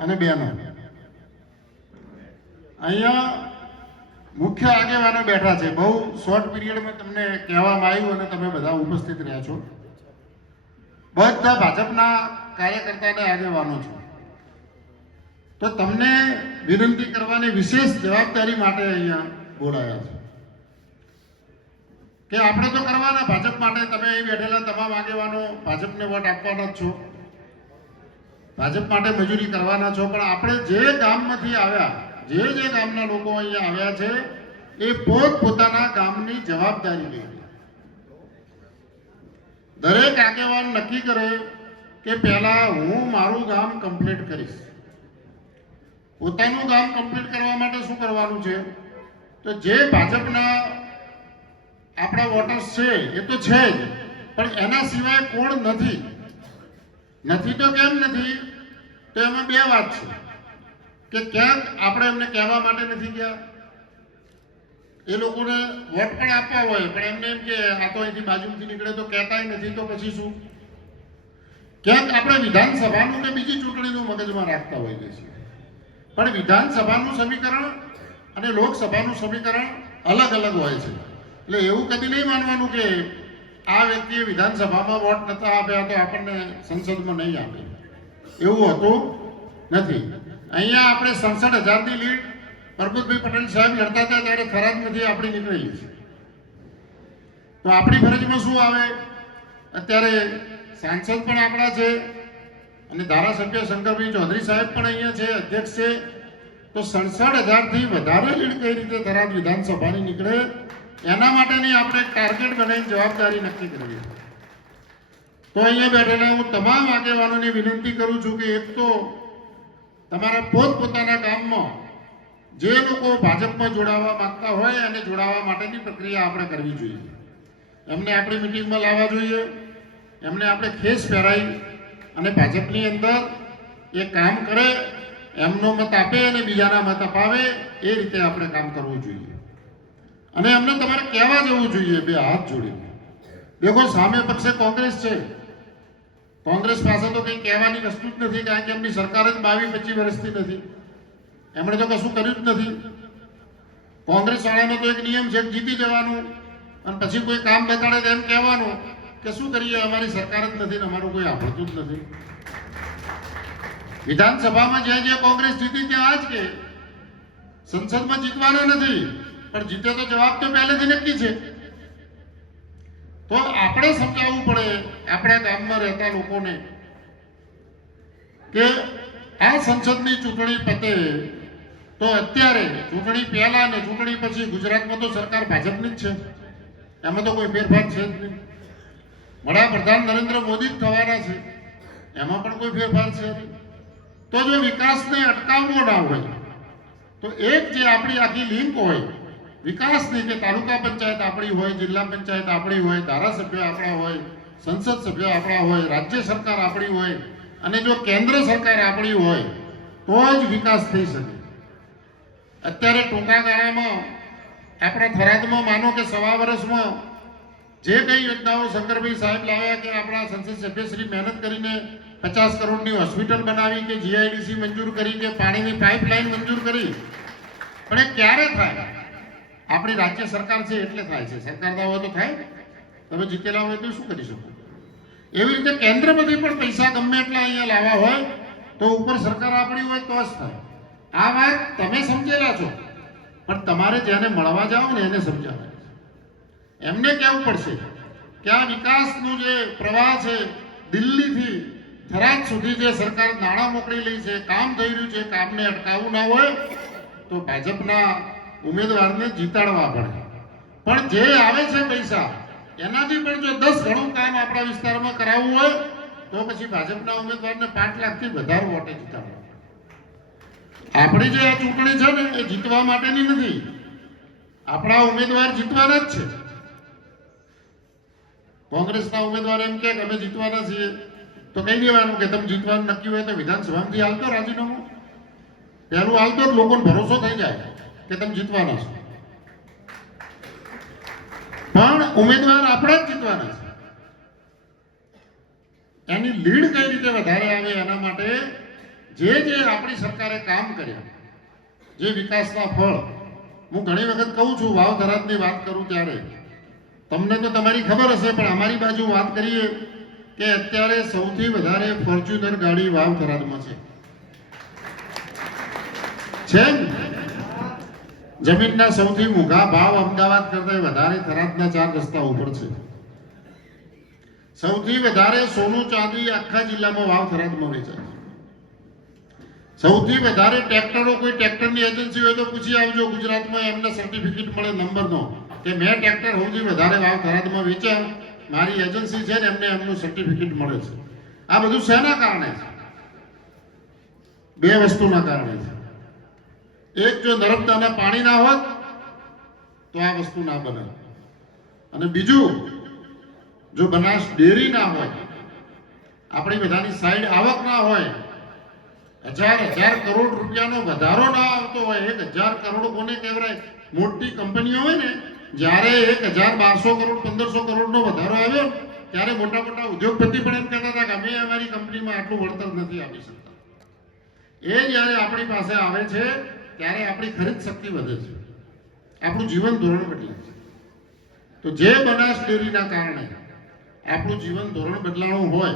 અને બહેનો, અહીંયા મુખ્ય આગેવાનો બેઠા છે. બહુ શોર્ટ પીરિયડમાં તમને કહેવામાં આવ્યું અને તમે બધા ઉપસ્થિત રહ્યા છો. બધા ભાજપના કાર્યકર્તા અને આગેવાનો છો. તો તમને વિનંતી કરવાની વિશેષ જવાબદારી માટે અહીંયા બોલાયા છે કે આપણે તો કરવાના ભાજપ માટે. તમે અહીં બેઠેલા તમામ આગેવાનો ભાજપને વોટ આપવાના જ છો, ભાજપ માટે મજૂરી કરવાના છો. પણ આપણે જે ગામમાંથી આવ્યા, જે ગામના લોકો અહીંયા આવ્યા છે, એ પોતપોતાના ગામની જવાબદારી લે. દરેક આગેવાન નક્કી કરે કે પહેલા હું મારું ગામ કમ્પ્લીટ કરીશ. પોતાનું ગામ કમ્પ્લીટ કરવા માટે શું કરવાનું છે? તો જે ભાજપના આપણા વોટર્સ છે એ તો છે જ, પણ એના સિવાય કોણ નથી. તો કેમ નથી? તો એમાં બે વાત છે કે ક્યાંક આપણે એમને કહેવા માટે નથી ગયા. એ લોકોને વોટ પણ આપવા હોય પણ એમને એમ કે આ તો અહીંથી બાજુથી નીકળે તો કહેતાય નથી, તો પછી શું? ક્યાંક આપણે વિધાનસભાનું કે બીજી ચૂંટણીનું મગજમાં રાખતા હોઈએ છીએ, પણ વિધાનસભાનું સમીકરણ અને લોકસભાનું સમીકરણ અલગ અલગ હોય છે. એટલે એવું કદી નહીં માનવાનું કે આ વ્યક્તિએ વિધાનસભામાં વોટ નતા આપ્યા તો આપણને સંસદમાં નહીં આપે. એવું હોતું નથી. અહીંયા આપણે 67,000ની લીડ પરબતભાઈ પટેલ સાહેબ લડતા હતા ત્યારે થરાદમાંથી આપણી નીકળેલી છે. તો આપણી ફરજમાં શું આવે? અત્યારે સાંસદ પણ આપણા છે અને ધારાસભ્ય શંકરભાઈ ચૌધરી સાહેબ પણ અહીંયા છે, અધ્યક્ષ છે. તો 67,000થી વધારે લીડ કઈ રીતે થરાદ વિધાનસભાની નીકળે એના માટેની આપણે ટાર્ગેટ બનાવીને જવાબદારી નક્કી કરવી. તો અહીંયા બેઠેલા હું તમામ આગેવાનોને વિનંતી કરું છું કે એક તો તમારા પોતપોતાના ગામમાં જે લોકો ભાજપમાં જોડાવા માંગતા હોય અને જોડાવા માટેની પ્રક્રિયા આપણે કરવી જોઈએ. એમને આપણી મિટિંગમાં લાવવા જોઈએ, એમને આપણે ખેસ પહેરાવી અને ભાજપની અંદર એ કામ કરે, એમનો મત આપે અને બીજાના મત અપાવે, એ રીતે આપણે કામ કરવું જોઈએ. અને એમને તમારે કહેવા જવું જોઈએ બે હાથ જોડીને. દેખો સામે પક્ષે કોંગ્રેસ છે, કોંગ્રેસ પાસે તો કંઈ કહેવાની વસ્તુ જ નથી, કારણ કે એમની સરકાર જ 22-25 વર્ષથી નથી. એમણે તો કશું કર્યું જ નથી. કોંગ્રેસ વાળાનો તો એક નિયમ છે જીતી જવાનું અને પછી કોઈ કામ બતાડે તો એમ કહેવાનું કે શું કરીએ, અમારી સરકાર જ નથી ને અમારું કોઈ આવડતું જ નથી. વિધાનસભામાં જ્યાં કોંગ્રેસ જીતી ત્યાં જ કે સંસદમાં જીતવાના નથી, પણ જીતે તો જવાબ તો પહેલેથી નક્કી છે. તો આપણે સમજાવવું પડે આપણા ગામમાં રહેતા લોકોને કે આ સંસદની ચૂંટણી પતે તો અત્યારે ચૂંટણી પહેલા ને ચૂંટણી પછી ગુજરાતમાં તો સરકાર ભાજપની જ છે, એમાં તો કોઈ ફેરફાર છે જ નહીં. વડાપ્રધાન નરેન્દ્ર મોદી જ થવાના છે, એમાં પણ કોઈ ફેરફાર છે નહીં. તો જો વિકાસને અટકાવવો ના હોય તો એક જે આપણી આખી લિંક હોય વિકાસની, કે તાલુકા પંચાયત આપણી હોય, જિલ્લા પંચાયત આપણી હોય, ધારાસભ્ય આપણા હોય, સંસદ સભ્ય આપણા હોય, રાજ્ય સરકાર આપણી હોય અને જો કેન્દ્ર સરકાર આપણી હોય તો જ વિકાસ થઈ શકે. અત્યારે ટૂંકા ગાળામાં આપણા થરાદમાં માનો કે 1.25 વર્ષમાં જે કઈ યોજનાઓ શંકરભાઈ સાહેબ લાવ્યા, કે આપણા સંસદ સભ્યશ્રી મહેનત કરીને 50 કરોડની હોસ્પિટલ બનાવી, કે જીઆઈડીસી મંજૂર કરી, કે પાણીની પાઇપલાઇન મંજૂર કરી, પણ એ ક્યારે થાય? આપણી રાજ્ય સરકાર છે એટલે થાય છે. સરકાર ના હોય તો થાય? તમે જીતેલા હોય તો શું કરી શકો? એવી રીતે કેન્દ્રમાંથી પણ પૈસા ગમે એટલા અહીંયા લાવવા હોય તો ઉપર સરકાર આપણી હોય તો જ થાય. આ વાત તમે સમજેલા છો, પણ તમારે જેને મળવા જાઓ ને એને સમજાવે, એમને કહેવું પડશે કે આ વિકાસનું જે પ્રવાહ છે દિલ્હીથી થરાદ સુધી જે સરકાર નાણાં મોકલી રહી છે, કામ થઈ રહ્યું છે, કામને અટકાવવું ના હોય તો ભાજપના ઉમેદવારને જીતાડવા પડે. પણ જે આવે છે પૈસા એનાથી પણ જો 10 ગણું કામ આપણા વિસ્તારમાં કરાવવું હોય તો પછી ભાજપના ઉમેદવારને 5 લાખથી વધારે વોટે જીતાડવા. આપણી જે આ ચૂંટણી છે ને એ જીતવા માટેની નથી, આપણા ઉમેદવાર જીતવાના જ છે. કોંગ્રેસના ઉમેદવાર એમ કે અમે જીતવાના છીએ તો કહી દેવાનું કે તમે જીતવાનું નક્કી હોય તો વિધાનસભામાંથી હાલતો રાજીનામું, પહેલું હાલતો જ લોકોને ભરોસો થઈ જાય કે તમે જીતવાના છો. પણ ઉમેદવાર આપણે જ જીતવાના છે. એની લીડ કઈ રીતે વધારે આવે એના માટે જે આપણી સરકારે કામ કર્યા, જે વિકાસના ફળ, હું ઘણી વખત કહું છું, વાવ થરાદની વાત કરું ત્યારે તમને તો તમારી ખબર હશે, પણ અમારી બાજુ વાત કરીએ કે અત્યારે સૌથી વધારે ફોર્ચ્યુનર ગાડી વાવ થરાદમાં છે ને? જમીનના સૌથી મોંઘા ભાવ અમદાવાદ કરતા વધારે થરાદના 4 રસ્તા ઉપર છે. સૌથી વધારે સોનું ચાંદી આખા જિલ્લામાં વાવ થરાદમાં વેચાય. સૌથી વધારે ટ્રેક્ટરો, કોઈ ટ્રેક્ટરની એજન્સી હોય તો પૂછી આવજો ગુજરાતમાં, એમને સર્ટિફિકેટ મળે નંબરનો કે મેં ટ્રેક્ટર સૌથી વધારે વાવ થરાદમાં વેચ્યા, મારી એજન્સી છે ને, એમને એમનું સર્ટિફિકેટ મળે છે. આ બધું શેના કારણે છે? 2 વસ્તુના કારણે છે. એક, જો નર્મદાના પાણી ના હોત તો આ વસ્તુ ના બને, અને બીજું, જો બનાસ ડેરી ના હોય, આપણી બધાની સાઈડ આવક ના હોય, હજાર કરોડ રૂપિયાનો વધારો ના આવતો હોય, 1000 કરોડ કોને કહેવાય? મોટી કંપનીઓ હોય ને, જ્યારે 1000, 1200 કરોડ, 1500 કરોડનો વધારો આવ્યો ત્યારે મોટા મોટા ઉદ્યોગપતિ પણ એમ કહેતા હતા કે અમે અમારી કંપનીમાં આટલું વળતર નથી આપી શકતા. એ જ્યારે આપણી પાસે આવે છે ત્યારે આપણી ખરીદ શક્તિ વધે છે, આપણું જીવન ધોરણ બદલે છે. તો જે બનાસ ડેરીના કારણે આપણું જીવન ધોરણ બદલાણું હોય,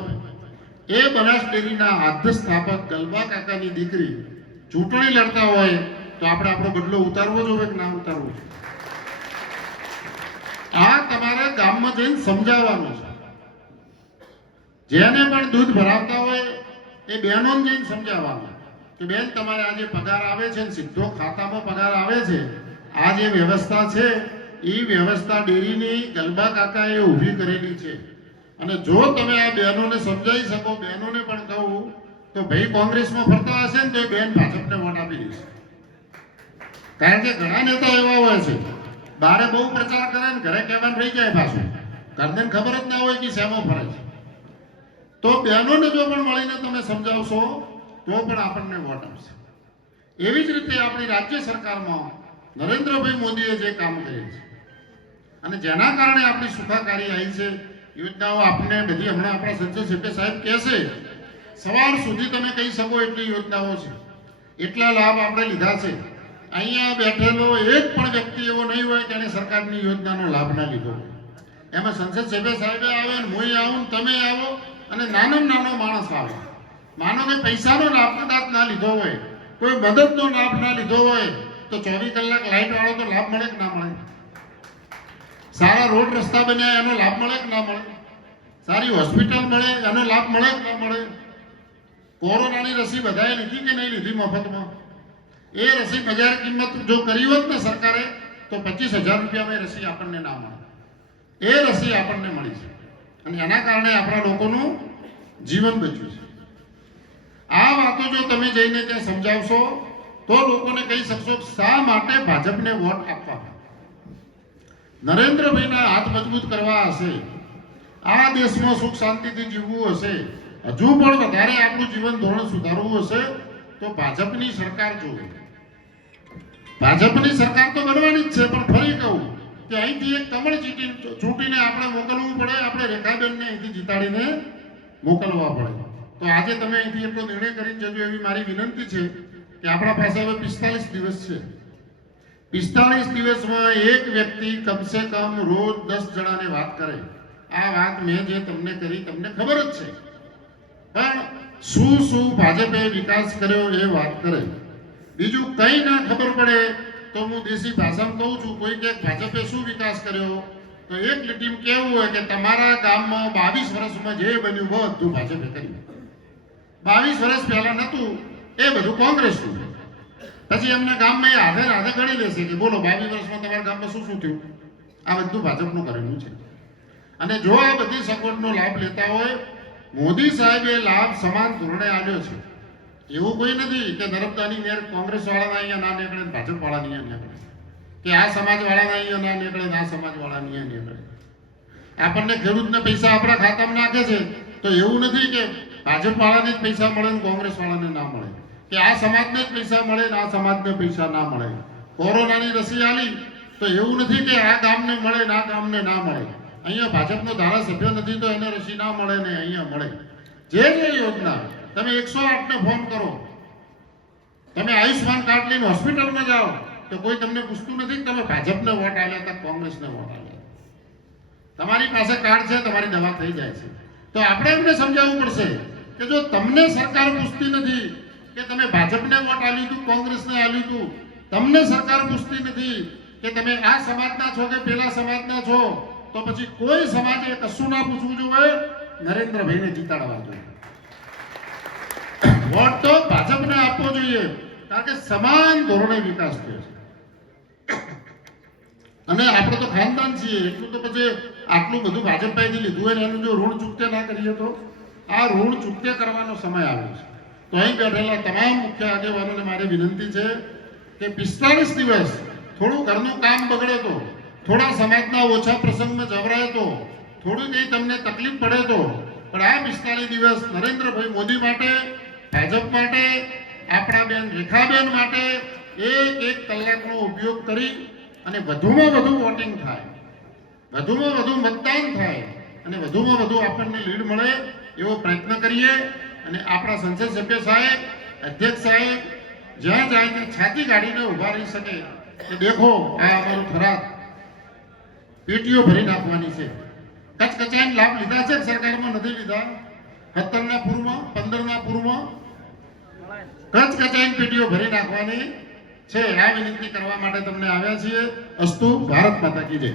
એ બનાસ ડેરીના આદ્ય સ્થાપક ગલબા કાકાની દીકરી ચૂંટણી લડતા હોય તો આપણે આપણો બદલો ઉતારવો જોઈએ કે ના ઉતારવો? આ તમારે ગામમાં જઈને સમજાવવાનું છે. જેને પણ દૂધ ભરાવતા હોય એ બહેનોને જઈને સમજાવવાનું કે બેન, તમારે આ જે પગાર આવે છે, સીધો ખાતામાં પગાર આવે છે, આ જે વ્યવસ્થા છે એ વ્યવસ્થા ડેરીની ગલબા કાકાએ ઊભી કરેલી છે. અને જો તમે આ બહેનોને સમજાવી શકો, બહેનોને પણ કહું તો ભાઈ કોંગ્રેસમાં ફરતા હશે ને તો એ બેન ભાજપને વોટ આપી દેશે. કારણ કે ઘણા નેતા એવા હોય છે, બારે બહુ પ્રચાર કરે ને ઘરે કહેવાનું રહી જાય, પાછું ઘરને ખબર જ ના હોય કે શેમાં ફરે છે. તો બહેનોને જો પણ મળીને તમે સમજાવશો તો પણ આપણને વોટ આપશે. એવી જ રીતે આપણી રાજ્ય સરકારમાં નરેન્દ્રભાઈ મોદીએ જે કામ કર્યું છે અને જેના કારણે આપણી સુખાકારી આવી છે, યોજનાઓ આપને બધી હમણાં આપણા સંસદ સભ્ય સાહેબ કહેશે, સવાર સુધી તમે કહી શકો એટલી યોજનાઓ છે, એટલા લાભ આપણે લીધા છે. અહીંયા બેઠેલો એક પણ વ્યક્તિ એવો નહીં હોય કે એને સરકારની યોજનાનો લાભ ના લીધો હોય. એમાં સંસદ સભ્ય સાહેબે આવે ને, હું આવું, તમે આવો, અને નાનો માણસ આવે, માનો કે પૈસાનો લાભ કદાચ ના લીધો હોય, કોઈ મદદનો લાભ ના લીધો હોય, તો 24 કલાક લાઈટ વાળો તો લાભ મળે કે ના મળે? સારા રોડ રસ્તા બન્યા એનો લાભ મળે કે ના મળે? સારી હોસ્પિટલ મળે એનો લાભ મળે કે ના મળે? કોરોનાની રસી બધાએ લીધી કે નહીં લીધી મફતમાં? એ રસી બજાર કિંમત જો કરી હોત ને સરકારે તો 25,000 રૂપિયામાં રસી આપણને ના મળે. એ રસી આપણને મળી છે અને એના કારણે આપણા લોકોનું જીવન બચ્યું છે. આ વાતો જો તમે જઈને ત્યાં સમજાવશો તો લોકોને કહી શકશો શા માટે ભાજપને વોટ આપવા. નરેન્દ્રભાઈના હાથ મજબૂત કરવા હશે, આ દેશમાં સુખ શાંતિથી જીવવું હશે, હજુ પણ વધારે આપણું જીવન ધોરણ સુધારવું હશે તો ભાજપની સરકાર જોઈએ. ભાજપની સરકાર તો બનવાની જ છે, પણ ફરી કહું કે અહીંથી એક કમળ ચૂંટીને આપણે મોકલવું પડે, આપણે રેખાબેનને અહીંથી જીતાડીને મોકલવા પડે. તો આજે તમે અહીંથી એટલો નિર્ણય કરીને જજો એવી મારી વિનંતી છે કે આપણા પાસે હવે 45 દિવસ છે. 45 દિવસમાં એક વ્યક્તિ કમસે કમ રોજ 10 જણાને વાત કરે. આ વાત મેં જે તમને કરી તમને ખબર જ છે, પણ શું ભાજપે વિકાસ કર્યો એ વાત કરે. બીજું કંઈ ના ખબર પડે તો હું દેશી ભાષામાં કહું છું, કોઈ કે ભાજપે શું વિકાસ કર્યો તો એક લીટીમાં કેવું હોય કે તમારા ગામમાં 22 વર્ષમાં જે બન્યું બધું ભાજપે કર્યું. 22 વર્ષ પહેલા નતું એ બધું કોંગ્રેસનું. પછી એમના ગામમાં એ હાથે ગણી લેશે કે બોલો 22 વર્ષમાં તમારા ગામમાં શું થયું? આ બધું ભાજપનું કરેલું છે. અને જો આ બધી સગવડનો લાભ લેતા હોય, મોદી સાહેબે લાભ સમાન ધોરણે આપ્યો છે. એવું કોઈ નથી કે નર્મદાની નેર કોંગ્રેસ વાળાના અહીંયા ના નીકળે, ભાજપ વાળાની અહીંયા નીકળે, કે આ સમાજ વાળાના અહીંયા ના નીકળે, આ સમાજ વાળાની અહીંયા નીકળે. આપણને ખેડૂતને પૈસા આપણા ખાતામાં નાખે છે તો એવું નથી કે ભાજપ વાળાને જ પૈસા મળે ને કોંગ્રેસ વાળાને ના મળે, કે આ સમાજને જ પૈસા મળે ને આ સમાજને પૈસા ના મળે. કોરોનાની રસી આલી તો એવું નથી કે આ ગામને મળે ને આ ગામને ના મળે. અહીંયા ભાજપનો ધારાસભ્ય નથી તો એને રસી ના મળે ને અહીંયા મળે. જે યોજના તમે 108 ને ફોન કરો, તમે આયુષ્માન કાર્ડ લઈને હોસ્પિટલમાં જાઓ તો કોઈ તમને પૂછતું નથી કે તમે ભાજપને વોટ આપ્યા કે કોંગ્રેસને વોટ આપ્યા. તમારી પાસે કાર્ડ છે, તમારી દવા થઈ જાય છે. તો આપણે એમને સમજાવવું પડશે કે જો તમને સરકાર પૂછતી નથી કે તમે ભાજપને વોટ આપ્યું હતું, કોંગ્રેસને આપ્યું હતું, તમને સરકાર પૂછતી નથી કે તમે આ સમાજના છો કે પેલા સમાજના છો, તો પછી કોઈ સમાજે કશું ના પૂછવું જોઈએ, નરેન્દ્રભાઈને જીતાડવા જોઈએ. વોટ તો ભાજપને આપવો જોઈએ, કારણ કે સમાન ધોરણે વિકાસ થયો છે. અને આપણે તો ખાનદાન છીએ એટલું તો પછી આટલું બધું ભાજપ પાસેથી લીધું હોય ને એનું જો ઋણ ચૂકતે ના કરીએ તો આ ઋણ ચૂકતે કરવાનો સમય આવ્યો છે. તો અહીં બેઠેલા તમામ મુખ્ય આગેવાનોને મારી વિનંતી છે કે 45 દિવસ થોડું ઘરનું કામ બગડે તો, થોડા સમાજના ઓછા પ્રસંગમાં જવરાય તો, થોડું કંઈ તમને તકલીફ પડે તો, પણ આ 45 દિવસ નરેન્દ્રભાઈ મોદી માટે, ભાજપ માટે, આપણા બેન રેખાબેન માટે એક કલાકનો ઉપયોગ કરી અને વધુમાં વધુ વોટિંગ થાય, વધુમાં વધુ મતદાન થાય અને વધુમાં વધુ આપણને લીડ મળે એવો પ્રયત્ન કરીએ. અને આપણા સંસદ સભ્ય સાહેબ, અધ્યક્ષ સાહેબ જ્યાં જાય ત્યાં છાતી ગાડીને ઊભા રહી શકે કે દેખો આ અમારું થરાદ પેટીઓ ભરી નાખવાની છે. કચકચાઈને લાભ લીધા છે સરકારમાં? નથી લીધા. 17ના પૂર્વમાં, 15ના પૂર્વમાં કચકચાઈને પેટીઓ ભરી નાખવાની છે. આ વિનંતી કરવા માટે તમને આવ્યા છીએ. અસ્તુ. ભારત માતા કી જય.